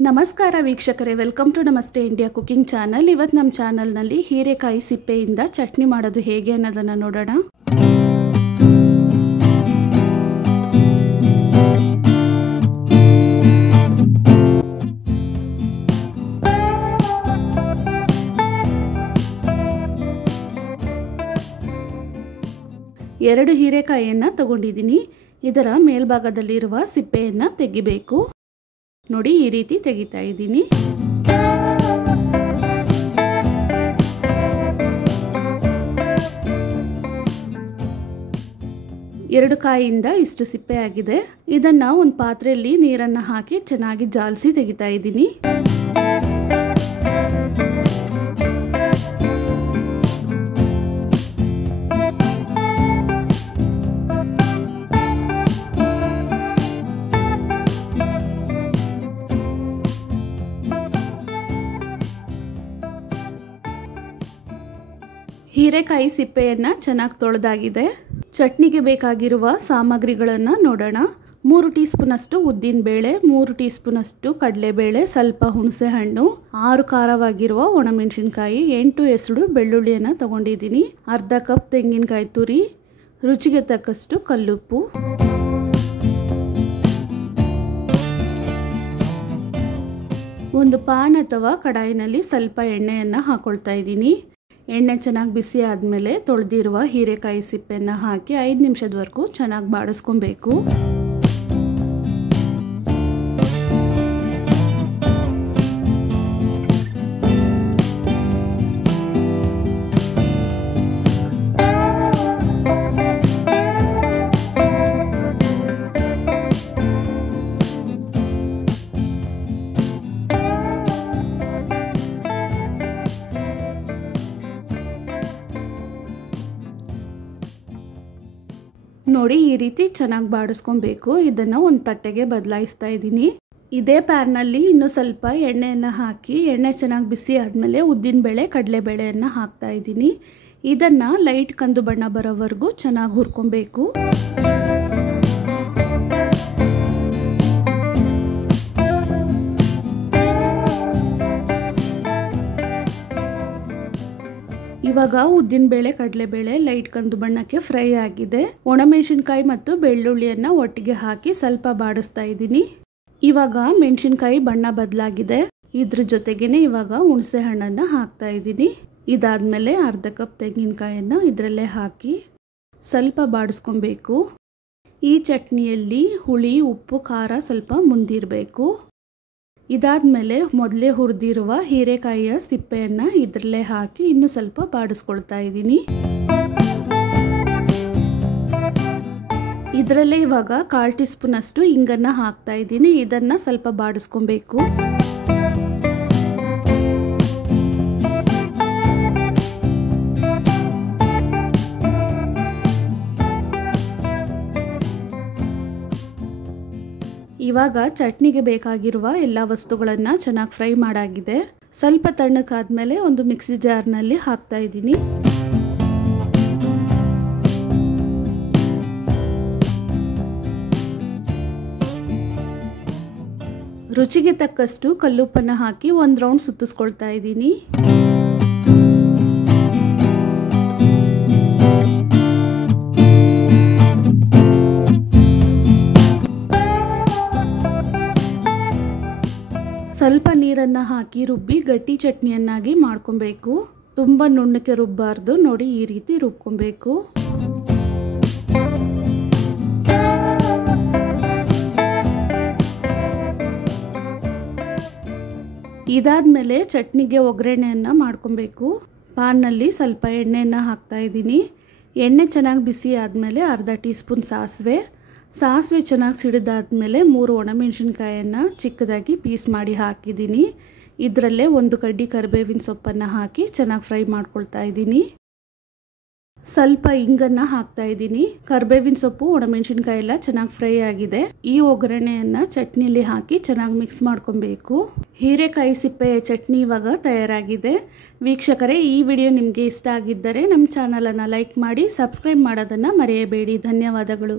ನಮಸ್ಕಾರ ವೀಕ್ಷಕರೇ, welcome to ನಮಸ್ತೆ ಇಂಡಿಯಾ ಕುಕಿಂಗ್ ಚಾನಲ್. ಇವತ್ತು ನಮ್ಮ ಚಾನಲ್ನಲ್ಲಿ ಹೀರೆಕಾಯಿ ಸಿಪ್ಪೆಯಿಂದ ಚಟ್ನಿ ಮಾಡೋದು ಹೇಗೆ ಅನ್ನೋದನ್ನು ನೋಡೋಣ. ಎರಡು ಹೀರೆಕಾಯಿಯನ್ನು ತಗೊಂಡಿದ್ದೀನಿ. ಇದರ ಮೇಲ್ಭಾಗದಲ್ಲಿರುವ ಸಿಪ್ಪೆಯನ್ನು ತೆಗಿಬೇಕು. ನೋಡಿ, ಈ ರೀತಿ ತೆಗಿತಾ ಇದ್ದೀನಿ. ಎರಡು ಕಾಯಿಯಿಂದ ಇಷ್ಟು ಸಿಪ್ಪೆ ಆಗಿದೆ. ಇದನ್ನ ಒಂದು ಪಾತ್ರೆಯಲ್ಲಿ ನೀರನ್ನು ಹಾಕಿ ಚೆನ್ನಾಗಿ ಜಾಲಿಸಿ ತೆಗಿತಾ ಇದ್ದೀನಿ. ಹೀರೆಕಾಯಿ ಸಿಪ್ಪೆಯನ್ನು ಚೆನ್ನಾಗಿ ತೊಳೆದಾಗಿದೆ. ಚಟ್ನಿಗೆ ಬೇಕಾಗಿರುವ ಸಾಮಗ್ರಿಗಳನ್ನು ನೋಡೋಣ. 3 ಟೀ ಸ್ಪೂನಷ್ಟು ಉದ್ದಿನಬೇಳೆ, 3 ಟೀ ಸ್ಪೂನಷ್ಟು ಕಡಲೆಬೇಳೆ, ಸ್ವಲ್ಪ ಹುಣಸೆ ಹಣ್ಣು, 6 ಖಾರವಾಗಿರುವ ಒಣಮೆಣಸಿನ್ಕಾಯಿ, 8 ಎಸಳು ಬೆಳ್ಳುಳ್ಳಿಯನ್ನು ತಗೊಂಡಿದ್ದೀನಿ, ಅರ್ಧ ಕಪ್ ತೆಂಗಿನಕಾಯಿ ತುರಿ, ರುಚಿಗೆ ತಕ್ಕಷ್ಟು ಕಲ್ಲುಪ್ಪು. ಒಂದು ಪಾನ್ ಅಥವಾ ಕಡಾಯಿನಲ್ಲಿ ಸ್ವಲ್ಪ ಎಣ್ಣೆಯನ್ನು ಹಾಕೊಳ್ತಾ ಇದ್ದೀನಿ. ಎಣ್ಣೆ ಚೆನ್ನಾಗಿ ಬಿಸಿ ಆದಮೇಲೆ ತೊಳೆದಿರುವ ಹೀರೆಕಾಯಿ ಸಿಪ್ಪೆಯನ್ನು ಹಾಕಿ 5 ನಿಮಿಷದವರೆಗೂ ಚೆನ್ನಾಗಿ ಬಾಡಿಸ್ಕೊಬೇಕು. ನೋಡಿ, ಈ ರೀತಿ ಚೆನ್ನಾಗಿ ಬಾಡಿಸ್ಕೊಬೇಕು. ಇದನ್ನು ಒಂದು ತಟ್ಟೆಗೆ ಬದಲಾಯಿಸ್ತಾ ಇದ್ದೀನಿ. ಇದೇ ಪ್ಯಾನ್ನಲ್ಲಿ ಇನ್ನೂ ಸ್ವಲ್ಪ ಎಣ್ಣೆಯನ್ನು ಹಾಕಿ ಎಣ್ಣೆ ಚೆನ್ನಾಗಿ ಬಿಸಿ ಆದಮೇಲೆ ಉದ್ದಿನಬೇಳೆ, ಕಡಲೆಬೇಳೆಯನ್ನು ಹಾಕ್ತಾ ಇದ್ದೀನಿ. ಇದನ್ನು ಲೈಟ್ ಕಂದು ಬಣ್ಣ ಬರೋವರೆಗೂ ಚೆನ್ನಾಗಿ ಹುರ್ಕೊಬೇಕು. ಇವಾಗ ಉದ್ದಿನಬೇಳೆ, ಕಡಲೆಬೇಳೆ ಲೈಟ್ ಕಂದು ಬಣ್ಣಕ್ಕೆ ಫ್ರೈ ಆಗಿದೆ. ಒಣಮೆಣಸಿನ್ಕಾಯಿ ಮತ್ತು ಬೆಳ್ಳುಳ್ಳಿಯನ್ನು ಒಟ್ಟಿಗೆ ಹಾಕಿ ಸ್ವಲ್ಪ ಬಾಡಿಸ್ತಾ ಇದ್ದೀನಿ. ಇವಾಗ ಮೆಣಸಿನ್ಕಾಯಿ ಬಣ್ಣ ಬದಲಾಗಿದೆ. ಇದ್ರ ಜೊತೆಗೇನೆ ಇವಾಗ ಹುಣಸೆ ಹಣ್ಣನ್ನು ಹಾಕ್ತಾ ಇದ್ದೀನಿ. ಇದಾದ್ಮೇಲೆ ಅರ್ಧ ಕಪ್ ತೆಂಗಿನಕಾಯನ್ನು ಇದರಲ್ಲೇ ಹಾಕಿ ಸ್ವಲ್ಪ ಬಾಡಿಸ್ಕೊಬೇಕು. ಈ ಚಟ್ನಿಯಲ್ಲಿ ಹುಳಿ, ಉಪ್ಪು, ಖಾರ ಸ್ವಲ್ಪ ಮುಂದಿರಬೇಕು. ಇದಾದ್ಮೇಲೆ ಮೊದಲೇ ಹುರಿದಿರುವ ಹೀರೆಕಾಯಿಯ ಸಿಪ್ಪೆಯನ್ನು ಇದರಲ್ಲೇ ಹಾಕಿ ಇನ್ನೂ ಸ್ವಲ್ಪ ಬಾಡಿಸ್ಕೊಳ್ತಾ ಇದ್ದೀನಿ. ಇದರಲ್ಲೇ ಇವಾಗ 1/4 ಟೀ ಸ್ಪೂನಷ್ಟು ಇಂಗನ್ನು ಹಾಕ್ತಾ ಇದ್ದೀನಿ. ಇದನ್ನು ಸ್ವಲ್ಪ ಬಾಡಿಸ್ಕೊಬೇಕು. ಇವಾಗ ಚಟ್ನಿಗೆ ಬೇಕಾಗಿರುವ ಎಲ್ಲ ವಸ್ತುಗಳನ್ನು ಚೆನ್ನಾಗಿ ಫ್ರೈ ಮಾಡಾಗಿದೆ. ಸ್ವಲ್ಪ ತಣ್ಣಕ್ಕಾದ್ಮೇಲೆ ಒಂದು ಮಿಕ್ಸಿ ಜಾರ್ನಲ್ಲಿ ಹಾಕ್ತಾ ಇದ್ದೀನಿ. ರುಚಿಗೆ ತಕ್ಕಷ್ಟು ಕಲ್ಲುಪ್ಪನ್ನು ಹಾಕಿ 1 ರೌಂಡ್ ಸುತ್ತಿಸ್ಕೊಳ್ತಾ ಇದ್ದೀನಿ. ಸ್ವಲ್ಪ ನೀರನ್ನು ಹಾಕಿ ರುಬ್ಬಿ ಗಟ್ಟಿ ಚಟ್ನಿಯನ್ನಾಗಿ ಮಾಡ್ಕೊಬೇಕು. ತುಂಬ ನುಣ್ಣಕ್ಕೆ ರುಬ್ಬಾರ್ದು. ನೋಡಿ, ಈ ರೀತಿ ರುಬ್ಕೊಬೇಕು. ಇದಾದ್ಮೇಲೆ ಚಟ್ನಿಗೆ ಒಗ್ಗರಣೆಯನ್ನು ಮಾಡ್ಕೊಬೇಕು. ಪಾನ್ನಲ್ಲಿ ಸ್ವಲ್ಪ ಎಣ್ಣೆಯನ್ನು ಹಾಕ್ತಾ ಇದ್ದೀನಿ. ಎಣ್ಣೆ ಚೆನ್ನಾಗಿ ಬಿಸಿ ಆದಮೇಲೆ ಅರ್ಧ ಟೀ ಸ್ಪೂನ್ ಸಾಸಿವೆ ಚೆನ್ನಾಗಿ ಸಿಡಿದಾದ್ಮೇಲೆ 3 ಒಣಮೆಣಸಿನ್ಕಾಯನ್ನು ಚಿಕ್ಕದಾಗಿ ಪೀಸ್ ಮಾಡಿ ಹಾಕಿದ್ದೀನಿ. ಇದರಲ್ಲೇ 1 ಕಡ್ಡಿ ಕರಿಬೇವಿನ ಸೊಪ್ಪನ್ನು ಹಾಕಿ ಚೆನ್ನಾಗಿ ಫ್ರೈ ಮಾಡ್ಕೊಳ್ತಾ ಇದ್ದೀನಿ. ಸ್ವಲ್ಪ ಇಂಗನ್ನು ಹಾಕ್ತಾ ಇದ್ದೀನಿ. ಕರಿಬೇವಿನ ಸೊಪ್ಪು, ಒಣಮೆಣಸಿನ್ಕಾಯಿ ಎಲ್ಲ ಚೆನ್ನಾಗಿ ಫ್ರೈ ಆಗಿದೆ. ಈ ಒಗ್ಗರಣೆಯನ್ನು ಚಟ್ನಿಲಿ ಹಾಕಿ ಚೆನ್ನಾಗಿ ಮಿಕ್ಸ್ ಮಾಡ್ಕೊಬೇಕು. ಹೀರೆಕಾಯಿ ಸಿಪ್ಪೆಯ ಚಟ್ನಿ ಇವಾಗ ತಯಾರಾಗಿದೆ. ವೀಕ್ಷಕರೇ, ಈ ವಿಡಿಯೋ ನಿಮಗೆ ಇಷ್ಟ ಆಗಿದ್ದರೆ ನಮ್ಮ ಚಾನಲನ್ನು ಲೈಕ್ ಮಾಡಿ, ಸಬ್ಸ್ಕ್ರೈಬ್ ಮಾಡೋದನ್ನು ಮರೆಯಬೇಡಿ. ಧನ್ಯವಾದಗಳು.